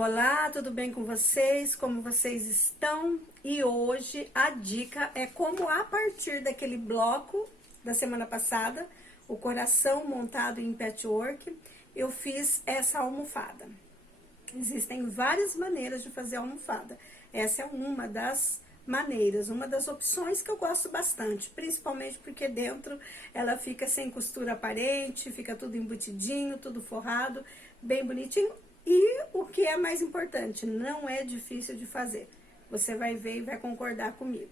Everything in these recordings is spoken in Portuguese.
Olá, tudo bem com vocês? Como vocês estão? E hoje a dica é como a partir daquele bloco da semana passada, o coração montado em patchwork, eu fiz essa almofada. Existem várias maneiras de fazer a almofada. Essa é uma das maneiras, uma das opções que eu gosto bastante, principalmente porque dentro ela fica sem costura aparente, fica tudo embutidinho, tudo forrado, bem bonitinho. E o que é mais importante, não é difícil de fazer. Você vai ver e vai concordar comigo.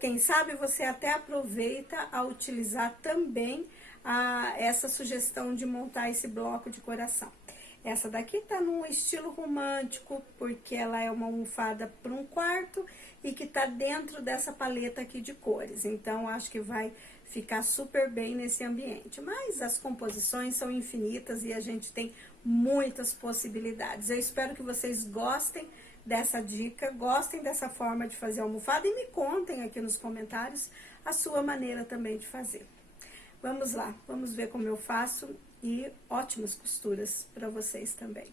Quem sabe você até aproveita a utilizar também essa sugestão de montar esse bloco de coração. Essa daqui tá num estilo romântico, porque ela é uma almofada para um quarto e que tá dentro dessa paleta aqui de cores. Então, acho que vai ficar super bem nesse ambiente. Mas as composições são infinitas e a gente tem muitas possibilidades. Eu espero que vocês gostem dessa dica, gostem dessa forma de fazer almofada e me contem aqui nos comentários a sua maneira também de fazer. Vamos lá, vamos ver como eu faço e ótimas costuras para vocês também.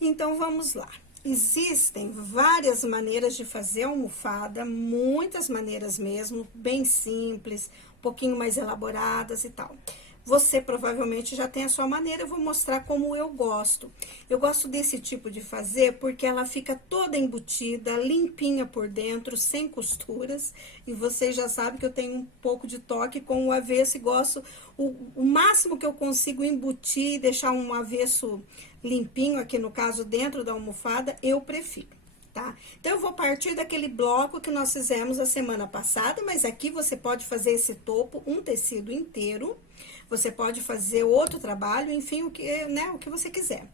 Então, vamos lá. Existem várias maneiras de fazer almofada, muitas maneiras mesmo, bem simples, um pouquinho mais elaboradas e tal. Você provavelmente já tem a sua maneira, eu vou mostrar como eu gosto. Eu gosto desse tipo de fazer porque ela fica toda embutida, limpinha por dentro, sem costuras. E vocês já sabem que eu tenho um pouco de toque com o avesso e gosto, o máximo que eu consigo embutir e deixar um avesso limpinho, aqui no caso dentro da almofada, eu prefiro. Tá? Então, eu vou partir daquele bloco que nós fizemos a semana passada, mas aqui você pode fazer esse topo, um tecido inteiro, você pode fazer outro trabalho, enfim, o que você quiser.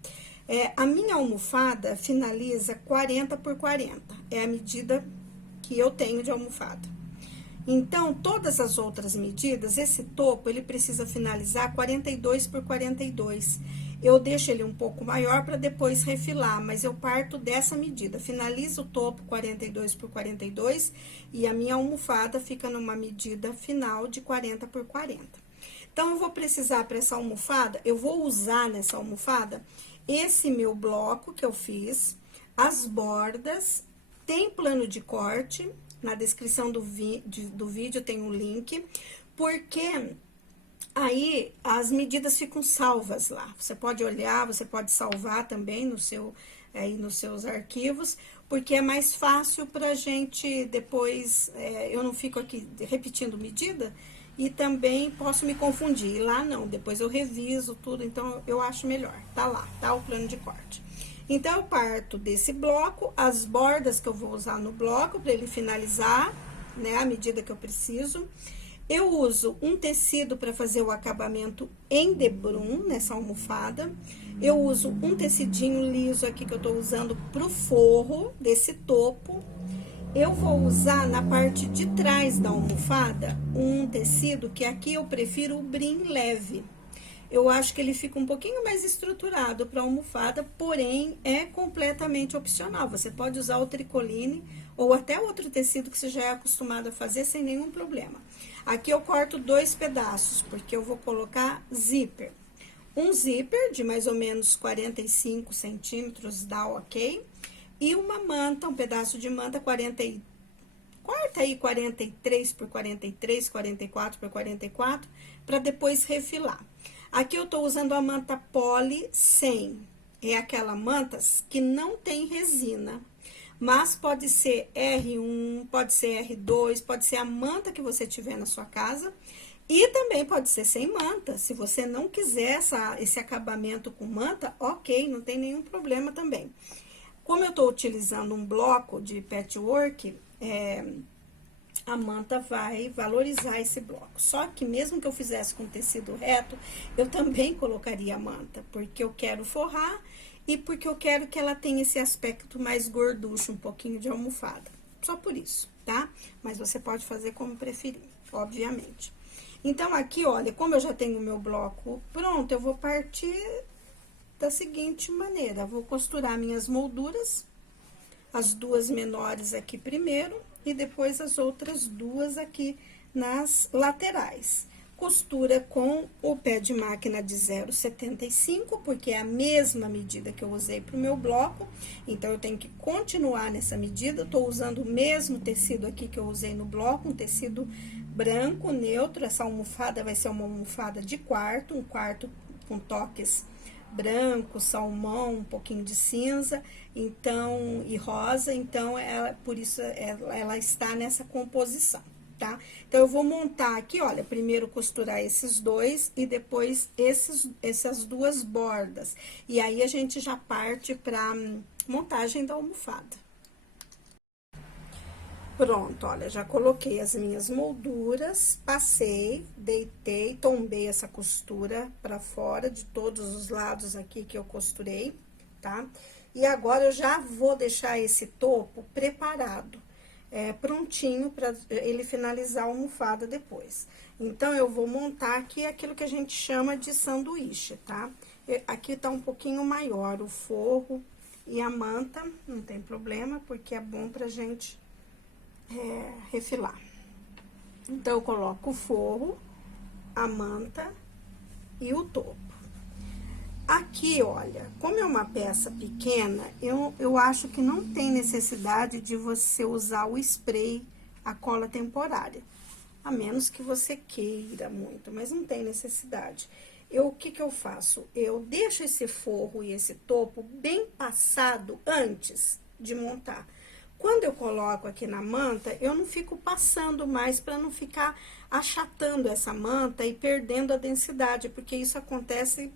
A minha almofada finaliza 40 por 40, é a medida que eu tenho de almofada. Então, todas as outras medidas, esse topo, ele precisa finalizar 42 por 42. Eu deixo ele um pouco maior para depois refilar, mas eu parto dessa medida. Finalizo o topo 42 por 42 e a minha almofada fica numa medida final de 40 por 40. Então, eu vou precisar para essa almofada, eu vou usar nessa almofada esse meu bloco que eu fiz, as bordas, tem plano de corte. Na descrição do vídeo tem um link, porque aí as medidas ficam salvas lá. Você pode olhar, você pode salvar também nos seus arquivos, porque é mais fácil pra gente depois, eu não fico aqui repetindo medida, e também posso me confundir. Lá não, depois eu reviso tudo, então eu acho melhor. Tá lá, tá o plano de corte. Então, eu parto desse bloco, as bordas que eu vou usar no bloco, para ele finalizar, né, a medida que eu preciso. Eu uso um tecido para fazer o acabamento em debrum, nessa almofada. Eu uso um tecidinho liso aqui, que eu tô usando pro forro desse topo. Eu vou usar na parte de trás da almofada, um tecido que aqui eu prefiro o brim leve. Eu acho que ele fica um pouquinho mais estruturado para almofada, porém, é completamente opcional. Você pode usar o tricoline ou até outro tecido que você já é acostumado a fazer sem nenhum problema. Aqui eu corto 2 pedaços, porque eu vou colocar zíper. Um zíper de mais ou menos 45 centímetros dá ok. E uma manta, um pedaço de manta corta aí 43 por 43, 44 por 44, para depois refilar. Aqui eu tô usando a manta Poly 100, é aquela manta que não tem resina, mas pode ser R1, pode ser R2, pode ser a manta que você tiver na sua casa, e também pode ser sem manta, se você não quiser esse acabamento com manta, ok, não tem nenhum problema também. Como eu tô utilizando um bloco de patchwork, a manta vai valorizar esse bloco. Só que mesmo que eu fizesse com tecido reto, eu também colocaria a manta, porque eu quero forrar e porque eu quero que ela tenha esse aspecto mais gorducho, um pouquinho de almofada. Só por isso, tá? Mas você pode fazer como preferir, obviamente. Então, aqui, olha, como eu já tenho o meu bloco pronto, eu vou partir da seguinte maneira. Eu vou costurar minhas molduras, as duas menores aqui primeiro, e depois as outras duas aqui nas laterais. Costura com o pé de máquina de 0,75, porque é a mesma medida que eu usei para o meu bloco, então eu tenho que continuar nessa medida. Tô usando o mesmo tecido aqui que eu usei no bloco, um tecido branco, neutro. Essa almofada vai ser uma almofada de quarto, um quarto com toques branco, salmão, um pouquinho de cinza, então, e rosa, então, por isso ela está nessa composição. Tá? Então, eu vou montar aqui, olha, primeiro costurar esses dois e depois essas duas bordas. E aí, a gente já parte pra montagem da almofada. Pronto, olha, já coloquei as minhas molduras, passei, deitei, tombei essa costura pra fora de todos os lados aqui que eu costurei, tá? E agora, eu já vou deixar esse topo preparado. Prontinho para ele finalizar a almofada depois. Então, eu vou montar aqui aquilo que a gente chama de sanduíche, tá? Aqui tá um pouquinho maior o forro e a manta, não tem problema, porque é bom pra gente refilar. Então, eu coloco o forro, a manta e o topo. Aqui, olha, como é uma peça pequena, eu acho que não tem necessidade de você usar o spray, a cola temporária. A menos que você queira muito, mas não tem necessidade. O que que eu faço? Eu deixo esse forro e esse topo bem passado antes de montar. Quando eu coloco aqui na manta, eu não fico passando mais para não ficar achatando essa manta e perdendo a densidade, porque isso acontece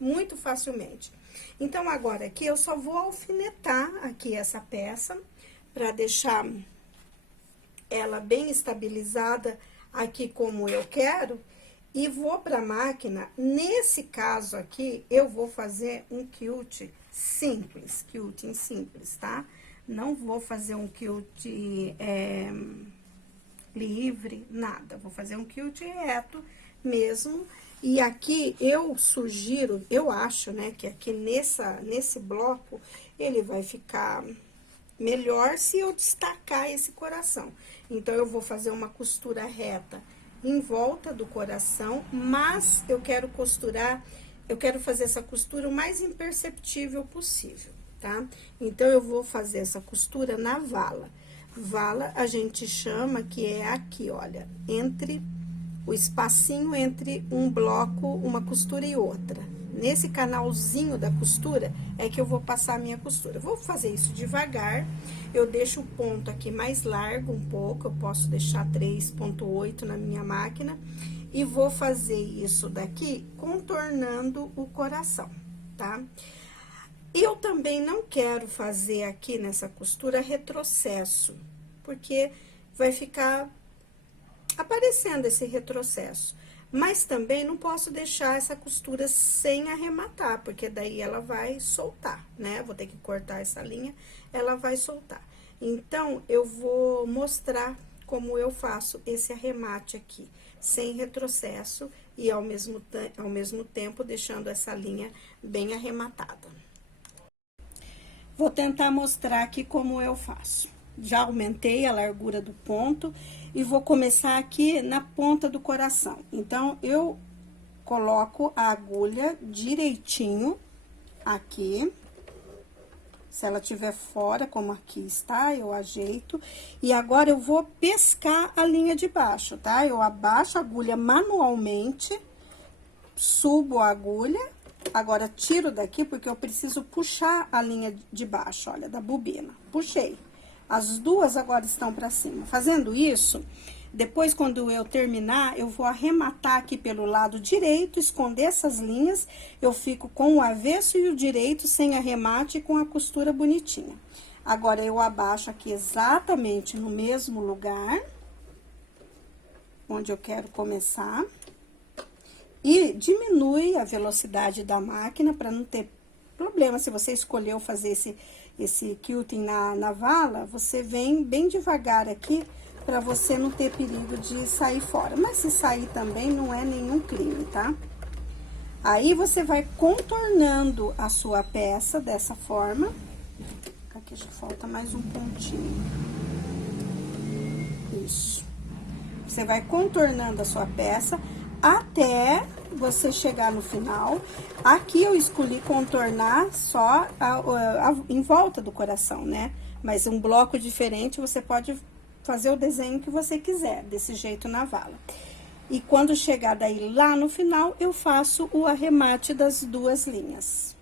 muito facilmente. Então, agora aqui eu só vou alfinetar aqui essa peça para deixar ela bem estabilizada aqui como eu quero e vou para a máquina. Nesse caso aqui, eu vou fazer um quilting simples, tá? Não vou fazer um quilt livre, nada. Vou fazer um quilt reto mesmo. E aqui eu sugiro, eu acho, né, que aqui nesse bloco ele vai ficar melhor se eu destacar esse coração. Então, eu vou fazer uma costura reta em volta do coração, mas eu quero fazer essa costura o mais imperceptível possível, tá? Então, eu vou fazer essa costura na vala. Vala, a gente chama que é aqui, olha, entre o espacinho entre um bloco, uma costura e outra. Nesse canalzinho da costura é que eu vou passar a minha costura. Vou fazer isso devagar, eu deixo o ponto aqui mais largo um pouco, eu posso deixar 3,8 na minha máquina, e vou fazer isso daqui contornando o coração, tá? Eu também não quero fazer aqui nessa costura retrocesso, porque vai ficar aparecendo esse retrocesso. Mas também não posso deixar essa costura sem arrematar, porque daí ela vai soltar, né? Vou ter que cortar essa linha, ela vai soltar. Então, eu vou mostrar como eu faço esse arremate aqui, sem retrocesso e ao mesmo tempo deixando essa linha bem arrematada. Vou tentar mostrar aqui como eu faço. Já aumentei a largura do ponto e vou começar aqui na ponta do coração. Então, eu coloco a agulha direitinho aqui. Se ela tiver fora, como aqui está, eu ajeito. E agora, eu vou pescar a linha de baixo, tá? Eu abaixo a agulha manualmente, subo a agulha. Agora, tiro daqui, porque eu preciso puxar a linha de baixo, olha, da bobina. Puxei. As duas agora estão pra cima. Fazendo isso, depois, quando eu terminar, eu vou arrematar aqui pelo lado direito, esconder essas linhas. Eu fico com o avesso e o direito sem arremate e com a costura bonitinha. Agora, eu abaixo aqui exatamente no mesmo lugar, onde eu quero começar. E diminui a velocidade da máquina para não ter problema. Se você escolheu fazer esse quilting na vala, você vem bem devagar aqui para você não ter perigo de sair fora. Mas se sair também não é nenhum crime, tá? Aí, você vai contornando a sua peça dessa forma. Aqui já falta mais um pontinho. Isso. Você vai contornando a sua peça até você chegar no final. Aqui eu escolhi contornar só em volta do coração, né? Mas um bloco diferente, você pode fazer o desenho que você quiser, desse jeito na vala. E quando chegar daí lá no final, eu faço o arremate das duas linhas.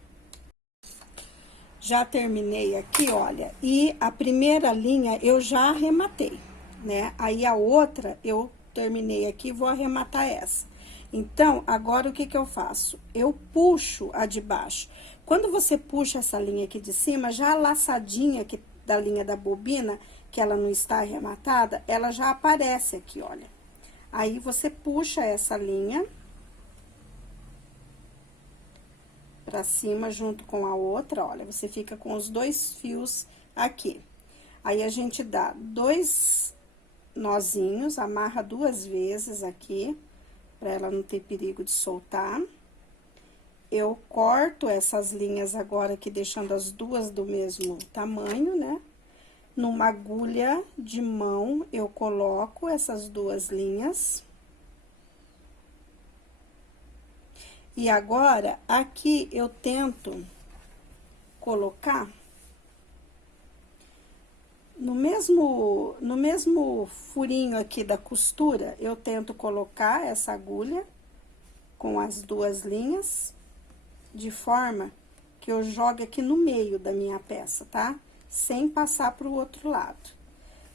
Já terminei aqui, olha, e a primeira linha eu já arrematei, né? Aí a outra eu terminei aqui, vou arrematar essa. Então, agora o que que eu faço? Eu puxo a de baixo. Quando você puxa essa linha aqui de cima, já a laçadinha aqui da linha da bobina, que ela não está arrematada, ela já aparece aqui, olha. Aí, você puxa essa linha pra cima, junto com a outra, olha, você fica com os dois fios aqui. Aí, a gente dá 2 nozinhos, amarra 2 vezes aqui, pra ela não ter perigo de soltar. Eu corto essas linhas agora aqui, deixando as duas do mesmo tamanho, né? Numa agulha de mão, eu coloco essas 2 linhas. E agora, aqui eu tento colocar no mesmo furinho aqui da costura, eu tento colocar essa agulha com as 2 linhas, de forma que eu jogue aqui no meio da minha peça, tá? Sem passar pro outro lado.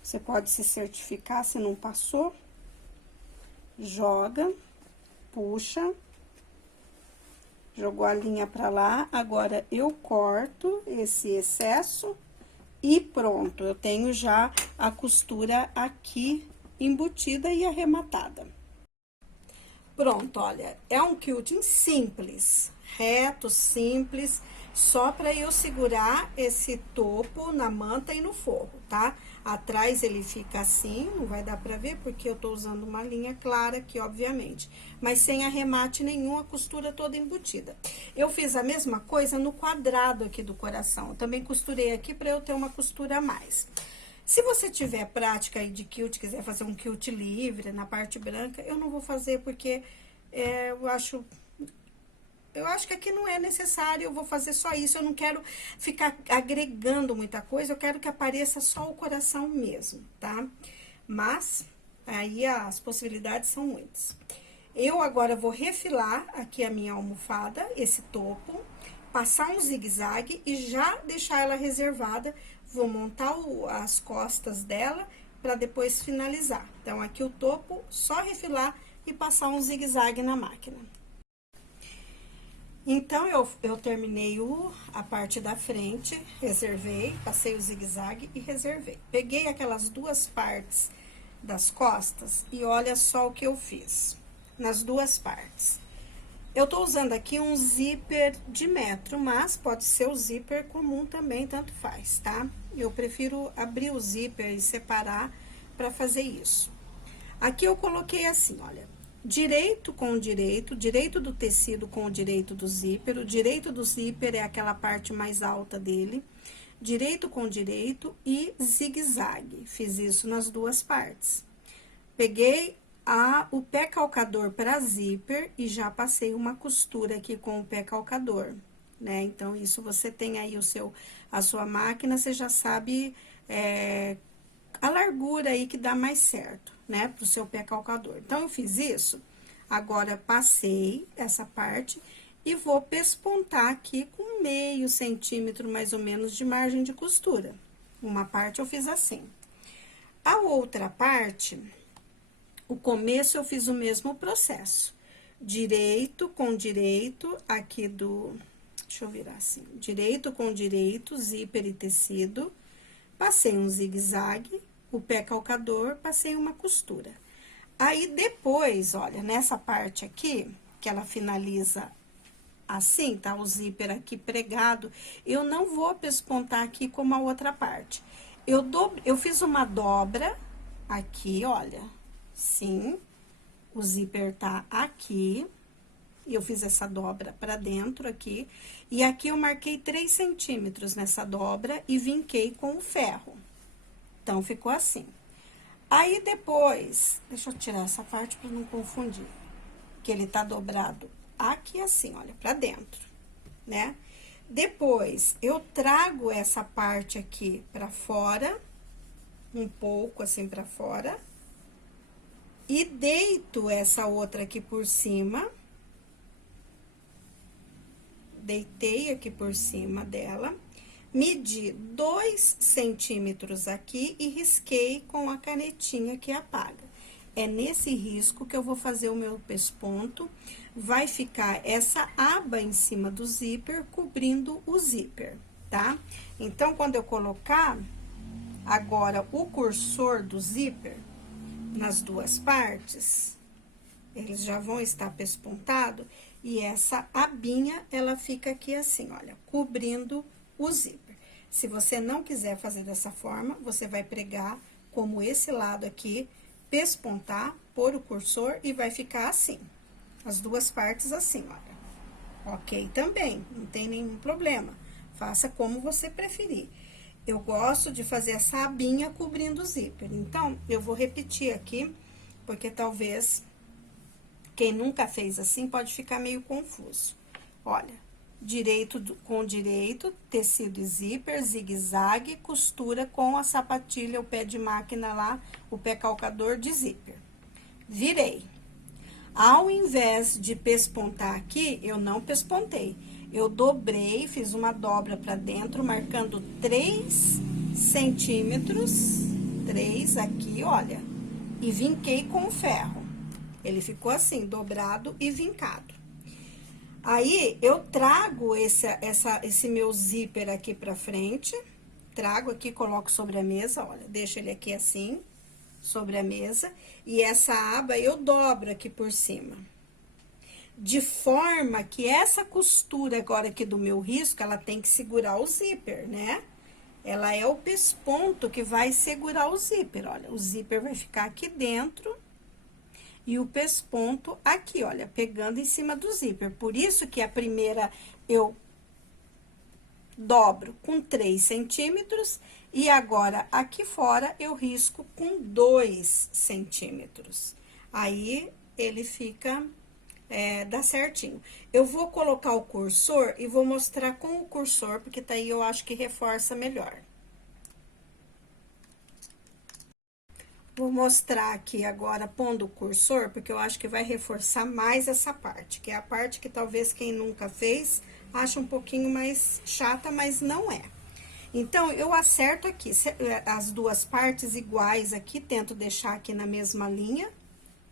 Você pode se certificar se não passou. Joga, puxa. Jogou a linha pra lá, agora eu corto esse excesso e pronto. Eu tenho já a costura aqui embutida e arrematada. Pronto, olha, é um quilting simples, reto, simples, só para eu segurar esse topo na manta e no forro, tá? Atrás ele fica assim, não vai dar pra ver porque eu tô usando uma linha clara aqui, obviamente. Mas sem arremate nenhum, a costura toda embutida. Eu fiz a mesma coisa no quadrado aqui do coração. Eu também costurei aqui pra eu ter uma costura a mais. Se você tiver prática aí de quilt, quiser fazer um quilt livre na parte branca, eu não vou fazer porque eu acho que aqui não é necessário, eu vou fazer só isso. Eu não quero ficar agregando muita coisa, eu quero que apareça só o coração mesmo, tá? Mas, aí as possibilidades são muitas. Eu agora vou refilar aqui a minha almofada, esse topo, passar um zigue-zague e já deixar ela reservada. Vou montar as costas dela para depois finalizar. Então, aqui o topo, só refilar e passar um zigue-zague na máquina. Então, eu terminei a parte da frente, reservei, passei o zigue-zague e reservei. Peguei aquelas 2 partes das costas e olha só o que eu fiz nas 2 partes. Eu tô usando aqui um zíper de metro, mas pode ser o zíper comum também, tanto faz, tá? Eu prefiro abrir o zíper e separar pra fazer isso. Aqui eu coloquei assim, olha, direito com direito, direito do tecido com o direito do zíper. O direito do zíper é aquela parte mais alta dele. Direito com direito e zigue-zague. Fiz isso nas 2 partes. Peguei o pé calcador para zíper e já passei uma costura aqui com o pé calcador, né? Então, isso você tem aí a sua máquina, você já sabe a largura aí que dá mais certo, né? Pro seu pé calcador. Então, eu fiz isso, agora passei essa parte e vou pespontar aqui com meio centímetro, mais ou menos, de margem de costura. Uma parte eu fiz assim. A outra parte, o começo eu fiz o mesmo processo. Direito com direito, aqui deixa eu virar assim, direito com direito, zíper e tecido, passei um zigue-zague, o pé calcador, passei uma costura. Aí, depois, olha, nessa parte aqui, que ela finaliza assim, tá? O zíper aqui pregado, eu não vou pespontar aqui como a outra parte. Eu fiz uma dobra aqui, olha, sim, o zíper tá aqui, e eu fiz essa dobra pra dentro aqui, e aqui eu marquei 3 centímetros nessa dobra e vinquei com o ferro. Então, ficou assim. Aí depois, deixa eu tirar essa parte para não confundir, que ele tá dobrado aqui assim, olha, pra dentro, né? Depois, eu trago essa parte aqui pra fora, um pouco assim pra fora, e deito essa outra aqui por cima. Deitei aqui por cima dela, medi 2 centímetros aqui e risquei com a canetinha que apaga. É nesse risco que eu vou fazer o meu pesponto. Vai ficar essa aba em cima do zíper, cobrindo o zíper, tá? Então, quando eu colocar agora o cursor do zíper nas duas partes, eles já vão estar pespontados, e essa abinha, ela fica aqui assim, olha, cobrindo o zíper. Se você não quiser fazer dessa forma, você vai pregar como esse lado aqui, pespontar, pôr o cursor e vai ficar assim. As duas partes assim, olha. Ok também, não tem nenhum problema. Faça como você preferir. Eu gosto de fazer essa abinha cobrindo o zíper. Então, eu vou repetir aqui, porque talvez quem nunca fez assim pode ficar meio confuso. Olha, com direito, tecido e zíper, zigue-zague, costura com a sapatilha, o pé de máquina lá, o pé calcador de zíper. Virei. Ao invés de pespontar aqui, eu não pespontei. Eu dobrei, fiz uma dobra pra dentro, marcando 3 centímetros, 3 aqui, olha, e vinquei com o ferro. Ele ficou assim, dobrado e vincado. Aí, eu trago esse meu zíper aqui pra frente, trago aqui, coloco sobre a mesa, olha, deixo ele aqui assim, sobre a mesa, e essa aba eu dobro aqui por cima. De forma que essa costura agora aqui do meu risco, ela tem que segurar o zíper, né? Ela é o pesponto que vai segurar o zíper, olha, o zíper vai ficar aqui dentro e o pesponto aqui, olha, pegando em cima do zíper. Por isso que a primeira eu dobro com 3 centímetros e agora aqui fora eu risco com 2 centímetros. Aí, ele fica, dá certinho. Eu vou colocar o cursor e vou mostrar com o cursor, porque daí eu acho que reforça melhor. Vou mostrar aqui agora pondo o cursor, porque eu acho que vai reforçar mais essa parte, que é a parte que talvez quem nunca fez acha um pouquinho mais chata, mas não é. Então, eu acerto aqui as duas partes iguais aqui, tento deixar aqui na mesma linha,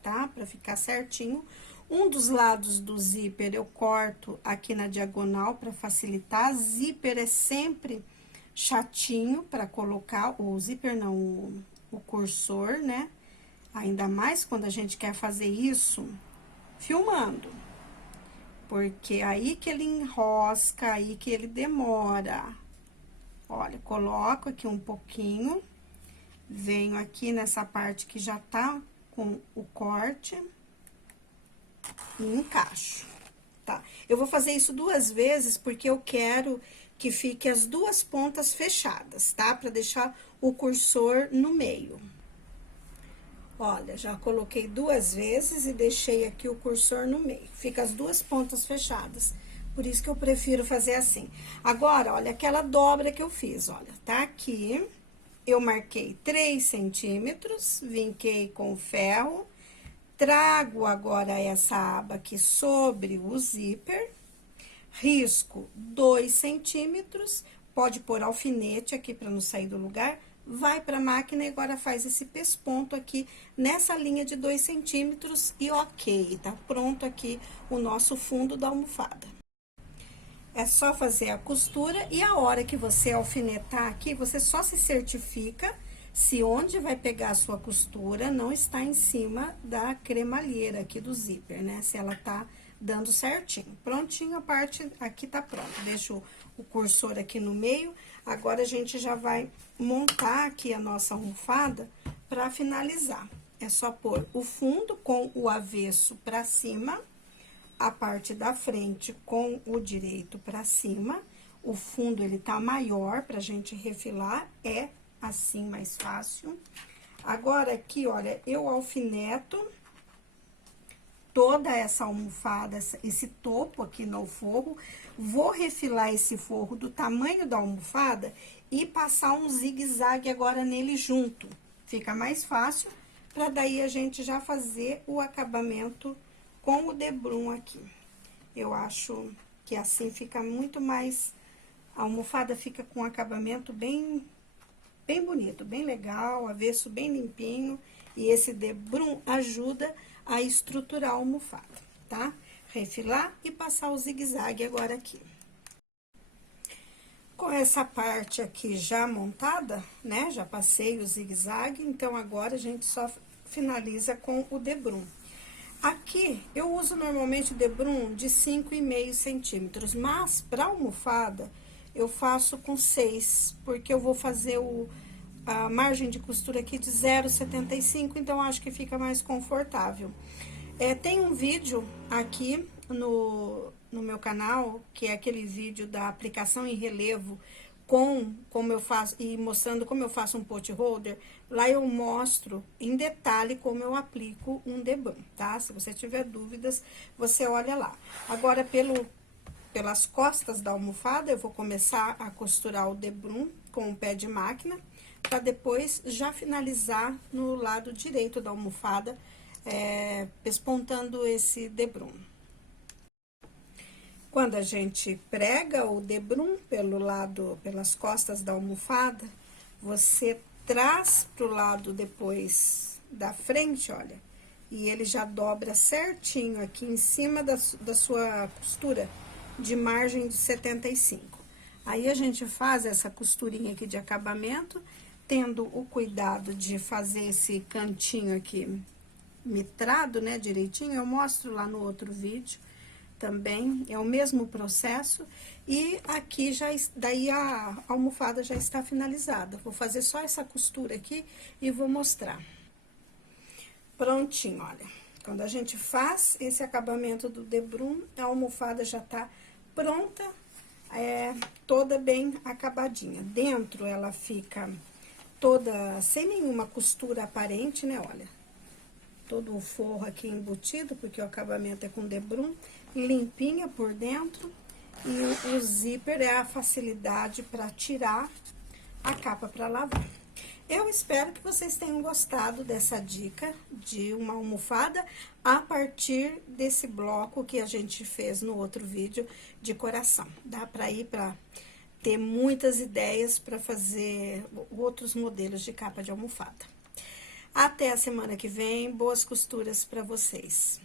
tá? Pra ficar certinho. Um dos lados do zíper eu corto aqui na diagonal pra facilitar. Zíper é sempre chatinho pra colocar, o zíper não, o cursor, né? Ainda mais quando a gente quer fazer isso filmando. Porque aí que ele enrosca, aí que ele demora. Olha, coloco aqui um pouquinho, venho aqui nessa parte que já tá com o corte e encaixo, tá? Eu vou fazer isso 2 vezes porque eu quero que fique as duas pontas fechadas, tá? Pra deixar o cursor no meio. Olha, já coloquei 2 vezes e deixei aqui o cursor no meio. Fica as duas pontas fechadas. Por isso que eu prefiro fazer assim. Agora, olha, aquela dobra que eu fiz, olha, tá aqui. Eu marquei 3 centímetros, vinquei com ferro. Trago agora essa aba aqui sobre o zíper. Risco 2 centímetros. Pode pôr alfinete aqui para não sair do lugar. Vai pra máquina e agora faz esse pesponto aqui nessa linha de 2 centímetros e ok, tá pronto aqui o nosso fundo da almofada. É só fazer a costura e a hora que você alfinetar aqui, você só se certifica se onde vai pegar a sua costura não está em cima da cremalheira aqui do zíper, né? Se ela tá dando certinho. Prontinho, a parte aqui tá pronta. Deixo o cursor aqui no meio. Agora, a gente já vai montar aqui a nossa almofada pra finalizar. É só pôr o fundo com o avesso pra cima, a parte da frente com o direito pra cima. O fundo, ele tá maior pra gente refilar, é assim mais fácil. Agora, aqui, olha, eu alfineto toda essa almofada, esse topo aqui no forro, vou refilar esse forro do tamanho da almofada e passar um zigue-zague agora nele junto. Fica mais fácil, para daí a gente já fazer o acabamento com o debrum aqui. Eu acho que assim fica muito mais... A almofada fica com um acabamento bem bonito, bem legal, avesso bem limpinho. E esse debrum ajuda a estruturar a almofada, tá? Refilar e passar o zigue-zague agora aqui. Com essa parte aqui já montada, né? Já passei o zigue-zague, então agora a gente só finaliza com o debrum. Aqui, eu uso normalmente debrum de 5,5 centímetros, mas para almofada, eu faço com 6, porque eu vou fazer a margem de costura aqui de 0,75, então acho que fica mais confortável. Tem um vídeo aqui no meu canal, que é aquele vídeo da aplicação em relevo como eu faço, e mostrando como eu faço um pot holder. Lá eu mostro em detalhe como eu aplico um debrum, tá? Se você tiver dúvidas, você olha lá. Agora, pelas costas da almofada, eu vou começar a costurar o debrum com o pé de máquina, para depois já finalizar no lado direito da almofada, pespontando esse debrum. Quando a gente prega o debrum pelas costas da almofada, você traz pro lado depois da frente, olha, e ele já dobra certinho aqui em cima da sua costura de margem de 75. Aí, a gente faz essa costurinha aqui de acabamento, tendo o cuidado de fazer esse cantinho aqui mitrado, né, direitinho. Eu mostro lá no outro vídeo também, é o mesmo processo. E aqui daí a almofada já está finalizada. Vou fazer só essa costura aqui e vou mostrar. Prontinho, olha. Quando a gente faz esse acabamento do debrum, a almofada já tá pronta, toda bem acabadinha. Dentro ela fica toda sem nenhuma costura aparente, né, olha. Todo o forro aqui embutido, porque o acabamento é com debrum, limpinha por dentro. E o zíper é a facilidade para tirar a capa para lavar. Eu espero que vocês tenham gostado dessa dica de uma almofada a partir desse bloco que a gente fez no outro vídeo de coração. Dá para ir para ter muitas ideias para fazer outros modelos de capa de almofada. Até a semana que vem, boas costuras para vocês.